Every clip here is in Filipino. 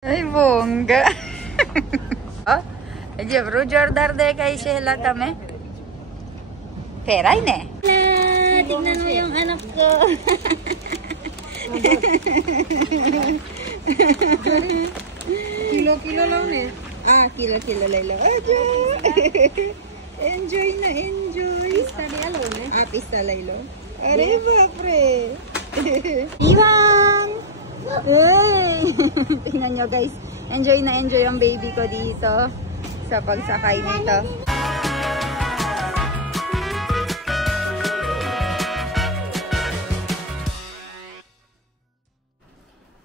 Ay, bongga. Oh, jebro jordar de kay Sheila kami. Peray ne. Tingnan mo yung anak ko. Kilo-kilo lang eh. Kilo-kilo Laylo. Enjoy na, enjoy. Pista di alone eh. Pista Laylo. Aray, bapre. Iwang! Hey! Tingnan nyo guys. Enjoy na enjoy ang baby ko dito sa pagsakay nito.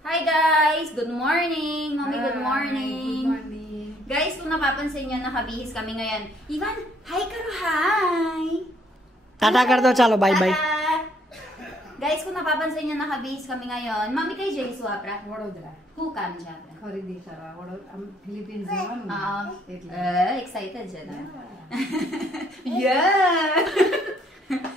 Hi guys! Good morning! Mommy, good morning! Good morning. Guys, kung napapansin nyo, nakabihis kami ngayon. Ivan, hi karo, hi! Tata कर दो चलो bye bye Guys, kung napapansin nyo, nakabihis kami ngayon. Mami, kay Jay Suapra. Vadodara Kukam siya. ખરીદી કરવા ફિલિપિન્સ જવાનું Excited siya na. Yeah!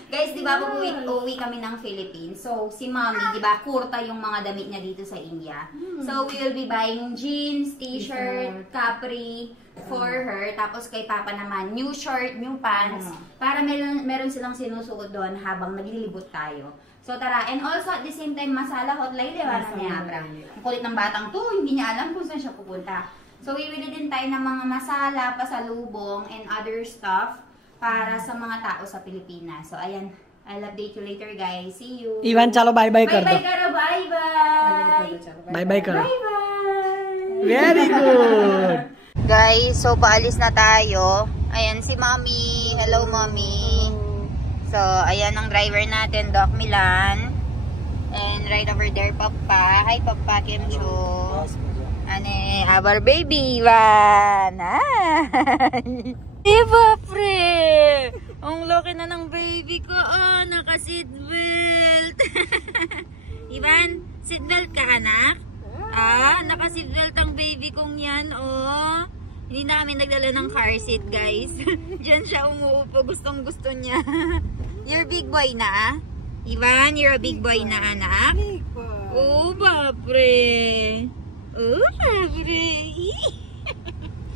Guys, di ba uuwi kami ng Philippines? So, si Mommy, di ba, kurta yung mga damit niya dito sa India. So, we will be buying jeans, t-shirt, capri for her. Tapos kay Papa naman, new shirt, new pants. Para meron silang sinusuot doon habang naglilibot tayo. So, tara. And also, at the same time, masala hotlay, di ba, na niya, Abra? Ang kulit ng batang to, hindi niya alam kung saan siya pupunta. So, bibili din tayo ng mga masala, pasalubong, and other stuff para sa mga tao sa Pilipinas. So, ayan. I'll update you later, guys. See you. Even चलो bye bye कर दो Bye-bye, Karo. Bye-bye. Bye bye करो Bye-bye. Very good Guys, so paalis na tayo. Ayan si Mommy. Hello, Mommy. So, ayan ang driver natin, Doc Milan. And right over there, Papa. Hi, Papa Kimcho. Ane, our baby, Ivan. Hi. Diba, pre? Ang laki na ng baby ko. Oh, naka-seatbelt. Ivan, seatbelt ka, anak? Naka-seatbelt ang baby kong yan, oh. Hindi namin nagdala ng car seat, guys. Diyan siya umuupo. Gustong-gusto niya. You're big boy na, Ivan, you're a big boy na, anak? Big boy. Oh, bapre. Oh, bapre.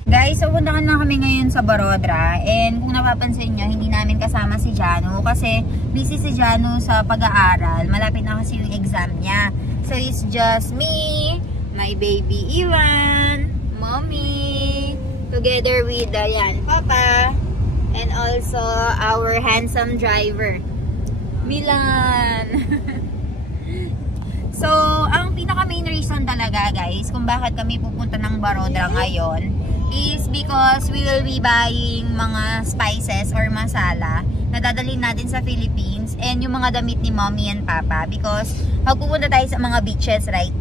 Guys, so punta na kami ngayon sa Barodra. And kung napapansin nyo, hindi namin kasama si Jano. Kasi busy si Jano sa pag-aaral. Malapit na kasi yung exam niya. So it's just me, my baby Ivan, Mommy, together with Papa, and also our handsome driver, Milan. So, ang pinaka main reason talaga guys, kung bakit kami pupunta ng Barodra ngayon, is because we will be buying mga spices or masala na dadalhin natin sa Philippines and yung mga damit ni Mommy and Papa because magpupunta tayo sa mga beaches, right?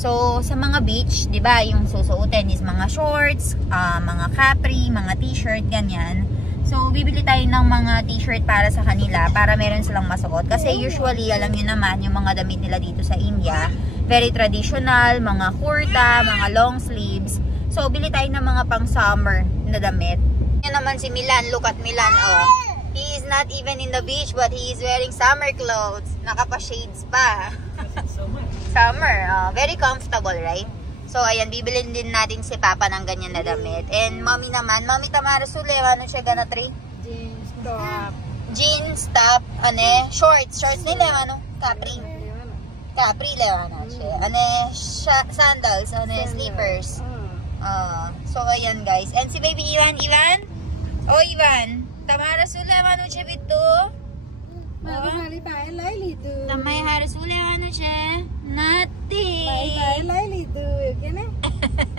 So, sa mga beach, di ba, yung susuotin is mga shorts, mga capri, mga t-shirt, ganyan. So, bibili tayo ng mga t-shirt para sa kanila para meron silang masuot. Kasi usually, alam nyo naman, yung mga damit nila dito sa India, very traditional, mga kurta, mga long sleeves. So, bili tayo ng mga pang-summer na damit. Yan naman si Milan. Look at Milan, oh. He is not even in the beach, but he is wearing summer clothes. Nakapa-shades pa. Summer, very comfortable, right? So, ayan, bibilin din natin si Papa ng ganyan na damit. And Mommy naman, Mommy Tamara Sule, ano siya gana tree? Jeans top. Jeans top, shorts. Shorts nila, ano? Capri. Capri, ano siya. Sandals, slippers. So, ayan guys. And si baby Ivan, oh, Ivan. Tamara Sule, ano siya bito? Bye-bye, Lailito. Tamay Harasule, ano siya? Nati. Bye-bye, Lailito. Yan eh.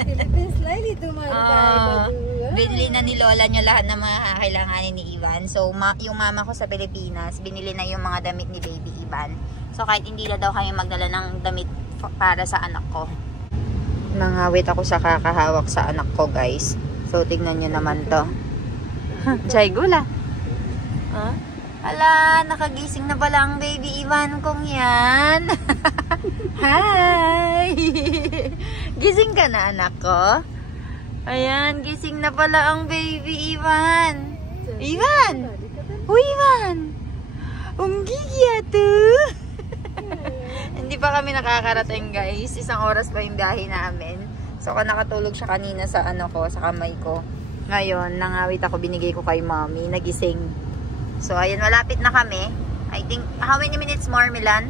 Philippines, Lailito. Binili na ni Lola niya lahat ng mga kakailanganin ni Ivan. So, yung mama ko sa Pilipinas, binili na yung mga damit ni baby Ivan. So, kahit hindi na daw kayo magdala ng damit para sa anak ko. Nangawit ako sa kakahawak sa anak ko, guys. So, tignan nyo naman to. Jay gula. Ala, nakagising na pala ang baby Ivan kong yan. Hi! Gising ka na, anak ko? Ayan, gising na pala ang baby Ivan. Ivan! Uy, Ivan! Umgigya to! Hindi pa kami nakakarating, guys. 1 oras pa yung biyahe namin. So, nakatulog siya kanina sa sa kamay ko. Ngayon, nangawit ako, binigay ko kay mommy, nagising. So, ayun, malapit na kami. I think, how many minutes more, Milan?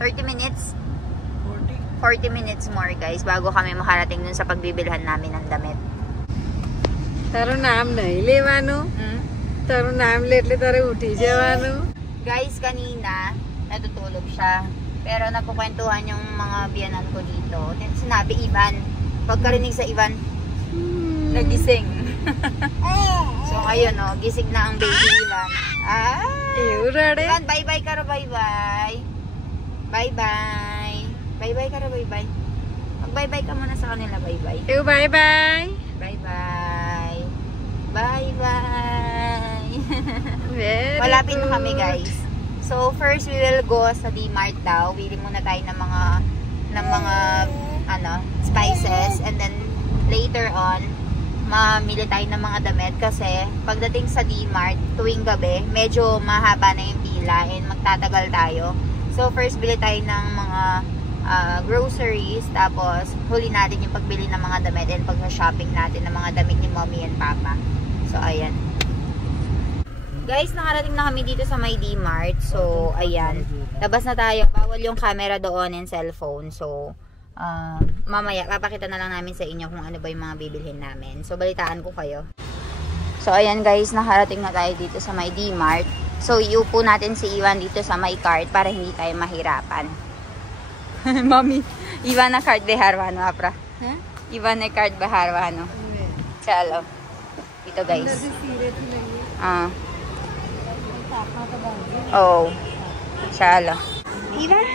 30 minutes? 40 minutes more, guys, bago kami makarating dun sa pagbibilhan namin ng damit. તારું નામ નહીં લેવાનું તારું નામ લે એટલે તારે ઉઠી જવાનું. Guys, kanina natutulog siya. Pero nagkukwentuhan yung mga biyanan ko dito. Sinabi Ivan. Pagkarinig sa Ivan, nagising. So ngayon gising na ang baby Ivan. Ivan, bye-bye ka ro, bye-bye. Bye-bye. Bye-bye ka ro, bye-bye. Mag-bye-bye ka muna sa kanila, bye-bye. Bye-bye. Bye-bye. Bye-bye. Malapit na kami, guys. So, first we will go sa D-Mart daw. Bili muna tayo ng mga spices, and then later on mamili tayo ng mga damit kasi pagdating sa D-Mart tuwing gabi, medyo mahaba na yung pila and magtatagal tayo. So, first bili tayo ng mga groceries, tapos huli natin yung pagbili ng mga damit and pag-shopping natin ng mga damit ni mommy and papa. So, ayan. Guys, nakarating na kami dito sa may D-Mart. So, ayan. Labas na tayo. Bawal yung camera doon and cellphone. So, mamaya, papakita na lang namin sa inyo kung ano ba yung mga bibilhin namin. So, balitaan ko kayo. So, ayan guys, nakarating na tayo dito sa may D-Mart. So, iupo natin si Ivan dito sa may cart para hindi tayo mahirapan. Mami, Ivan na cart beharwano, apra. Huh? Ivan na cart beharwano. Chalo. Ito guys. Oh. Chalo. Ivan!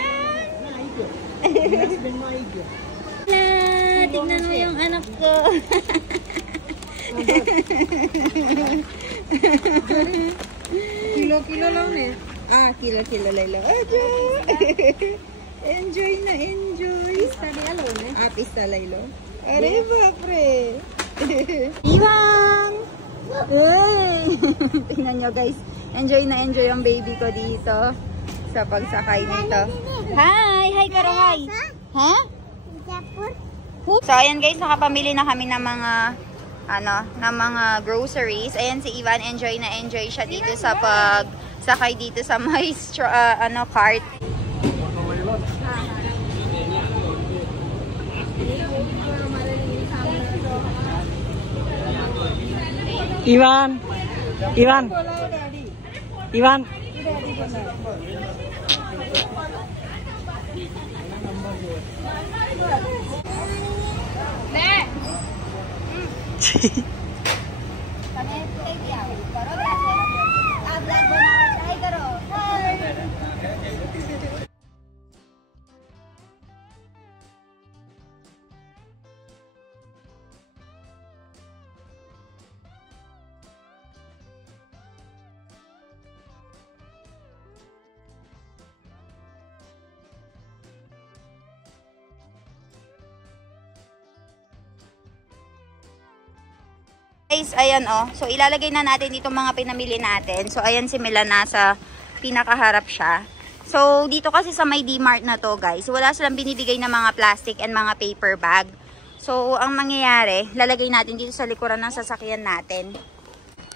Tingnan mo yung anak ko. Kilo lang eh. Kilo Laylo. Enjoy na enjoy. Pista ni alone eh. Pista Laylo. Are bapre. Iwan! Hey! Tingnan nyo guys. Enjoy na enjoy ang baby ko dito sa pagsakay nito. Hi! Hi Karo, hi! Ha? So ayan guys, nakapamili na kami ng mga ng mga groceries. Ayan si Ivan, enjoy na enjoy siya dito sa pagsakay dito sa may cart. Ivan. Guys, ayan so ilalagay na natin itong mga pinamili natin. So ayan si Milan, nasa pinakaharap siya. So dito kasi sa may D-Mart na to guys, wala silang binibigay na mga plastic and mga paper bag. So ang mangyayari, lalagay natin dito sa likuran ng sasakyan natin.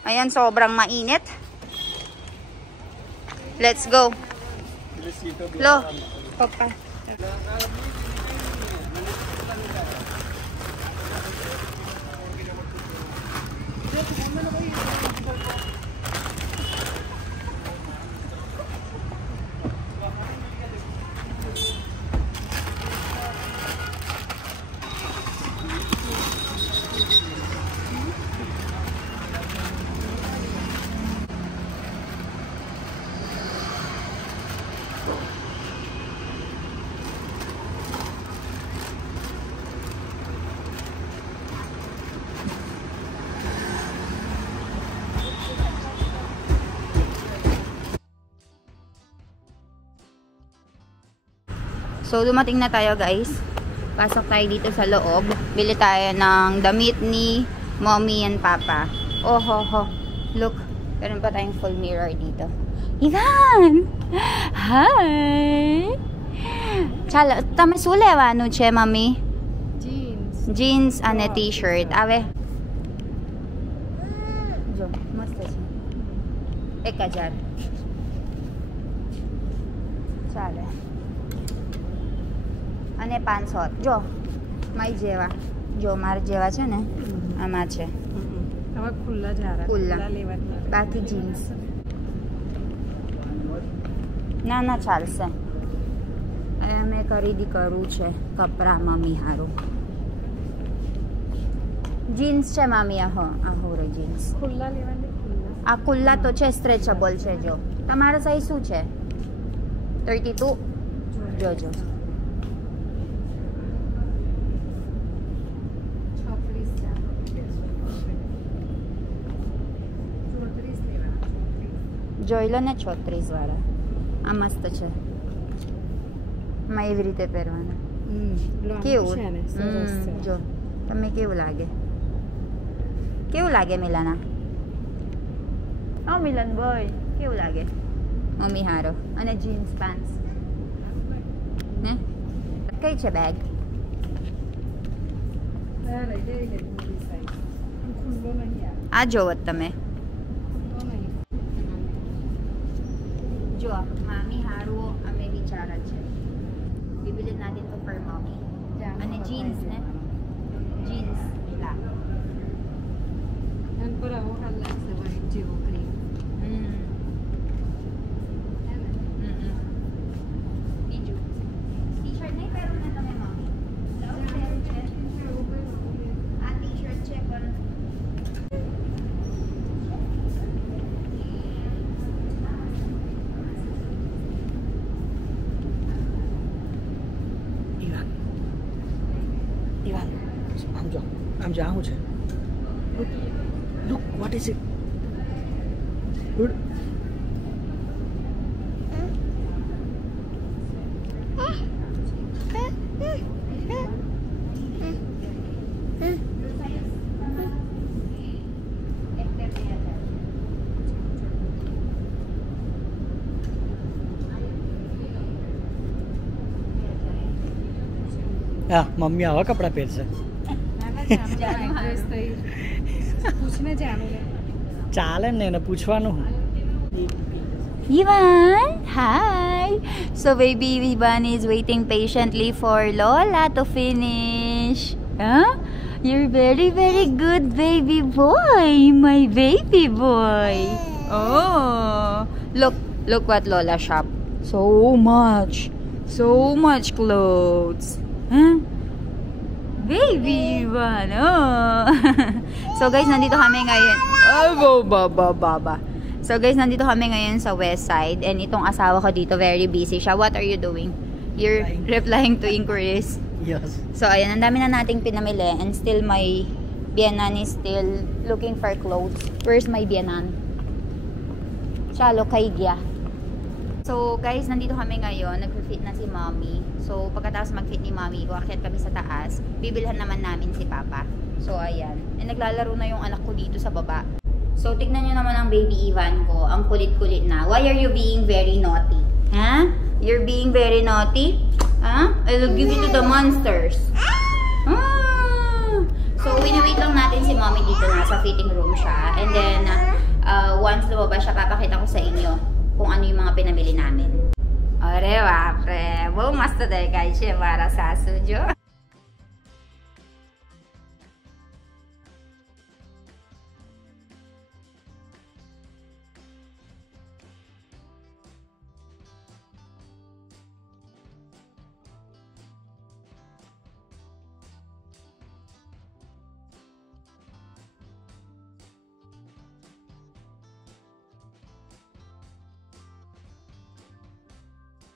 Ayan, sobrang mainit. Let's go. Lo, papa. So, dumating na tayo guys. Pasok tayo dito sa loob. Bili tayo ng damit ni mommy and papa. Oh, ho. Look. Meron pa tayong full mirror dito. Ivan! Hi! Chala, tamasule wa no che, mami? Jeans. Jeans आणि t-shirt आवे जो मस्त છે 1000 ચાલે અને 500 જો માઈ જેવા જો માર જેવા છે ને આમાં છે હવે ખુલ્લા જારા ખુલ્લા લેવાના બાકી જીન્સ ના ના ચાલશે અહીંયા મેં ખરીદી કરવું છે કપડા મમ્મી હારું જીન્સ છે મામી આ હો રે જીન્સ ખુલ્લા લેવાના ખુલ્લા આ ખુલ્લા તો છે સ્ટ્રેચેબલ છે જો તમારો સાઈઝ શું છે 32 જોજો 36 જોઈ લો ને 36 વાળા આ મસ્ત છે માં એવી રીતે પહેરવાના કેવું જો તમે કેવું લાગે મિલાના મિલન બોય કેવું લાગે મમ્મી હારો અને જીન્સ પેન્ટ્સ ને કઈ છે બેગ આ જોવો તમે જો મામી હારો અમે વિચાર છે બિબિલે નાદિન તો પર મમ્મી અને જીન્સ ને જીન્સ લા અને પર આવો હાલા સવાય જેવો ક્રીમ બીજું ટી-શર્ટ નહીં પહેરું ને તમે મમ્મી આ ટી-શર્ટ છે પણ Ivan, I'm Jahu. Look, what is it? Good. હા મમ્મી આવા કપડા પહેરશે ચાલે ને એને પૂછવાનું Ivan, hi. So baby Ivan is waiting patiently for Lola to finish. Huh? You're very good baby boy, my baby boy. Oh, look what Lola shop. So much clothes. Huh? Baby Ivan. Oh. So guys, nandito kami ngayon. Oh, baba. So guys, nandito kami ngayon sa west side and itong asawa ko dito very busy siya. What are you doing? You're replying to inquiries. Yes. So ayun, ang dami na nating pinamili and still my biyanan is still looking for clothes. Where's my biyanan? Chalo kay Gya. So guys, nandito kami ngayon, nag-fit na si Mommy. So pagkatapos mag-fit ni Mommy, uakyat kami sa taas. Bibilhan naman namin si Papa. So ayan, and naglalaro na yung anak ko dito sa baba. So, tignan nyo naman ang baby Ivan ko. Ang kulit-kulit na. Why are you being very naughty? Huh? You're being very naughty? Huh? I will give you to the monsters. Ah! So, wini-wait lang natin si Mommy dito na. Sa fitting room siya. And then, once lumabas siya, papakita ko sa inyo kung ano yung mga pinamili namin. Ore, wapre. Wow, masta tayo guys. Siya para sa sujo.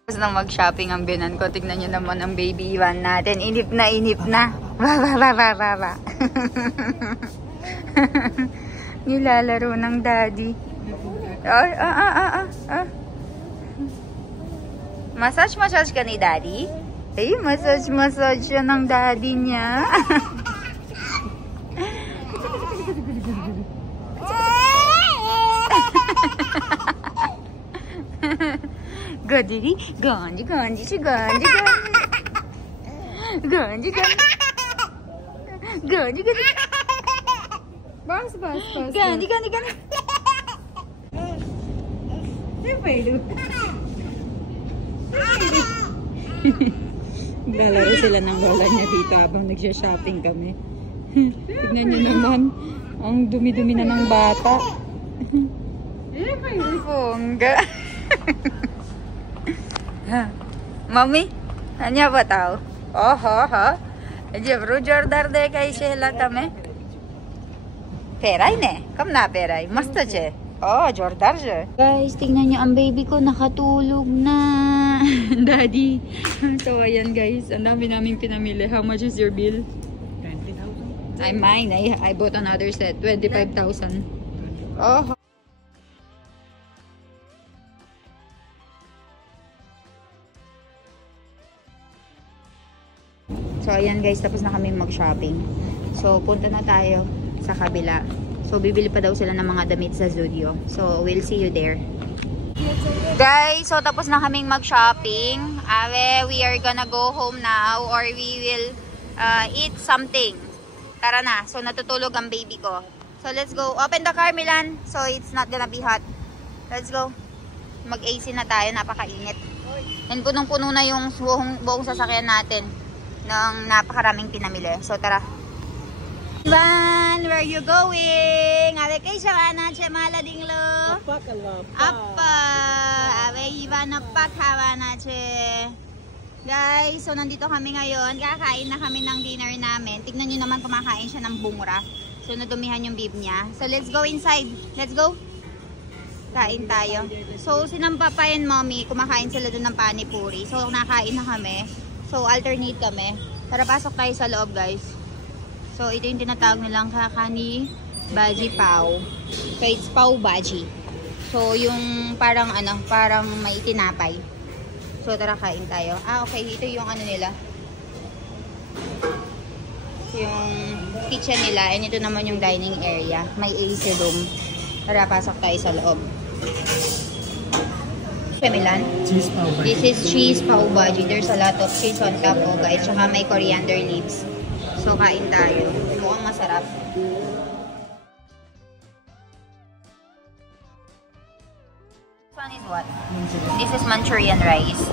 Tapos nang mag-shopping ang binan ko, tignan nyo naman ang baby Ivan natin. Inip na. Ba. Nilalaro ng daddy. Massage ka ni daddy? Eh, massage siya ng daddy niya. Gadiri, ganji. Gani, gani. बस बस बस Gani, gani, gani. Lalaro sila ng lola niya dito habang nagsha-shopping kami. Tignan niyo naman, ang dumi-dumi na ng bata. Bongga. Mami, ano ba tao? Oho. Jebro जोरदार दे कैसे लगा में पेराय ने कम ना पेराय मस्त छे oh जोरदार je guys tingnan niyo ang baby ko nakatulog na Daddy. So ayan guys, ang dami naming pinamili. How much is your bill? 20,000. I bought another set 25,000 oh. So, ayan guys, tapos na kami mag-shopping. So, punta na tayo sa kabila. So, bibili pa daw sila ng mga damit sa Zudio. So, we'll see you there. Guys, so tapos na kaming mag-shopping. We are gonna go home now or we will eat something. Tara na. So, natutulog ang baby ko. So, let's go. Open the car, Milan. So, it's not gonna be hot. Let's go. Mag-AC na tayo. Napakainit. And punong-puno na yung buong sasakyan natin ng napakaraming pinamili. So, tara. Ivan, where are you going? Awe kay Shawana, Chemala Dinglo. Apa. Awe Ivan, napak hawana che. Guys, so nandito kami ngayon. Kakain na kami ng dinner namin. Tignan nyo naman kumakain siya ng bungra. So, nadumihan yung bib niya. So, let's go inside. Let's go. Kain tayo. So, sinang Papa and Mommy, kumakain sila dun ng panipuri. So, nakain na kami. So, alternate kami. Tara, pasok tayo sa loob, guys. So, ito yung tinatawag nilang kakani baji pao. So, it's pao baji. So, yung parang may tinapay. So, tara, kain tayo. Okay. Ito yung nila. Yung kitchen nila. And ito naman yung dining area. May AC room. Tara, pasok tayo sa loob. Milan? Cheese pav bhaji. This is cheese pav bhaji. There's a lot of cheese on top of guys. Tsaka may coriander leaves. So, kain tayo. Mukhang masarap. This one is what? This is Manchurian rice.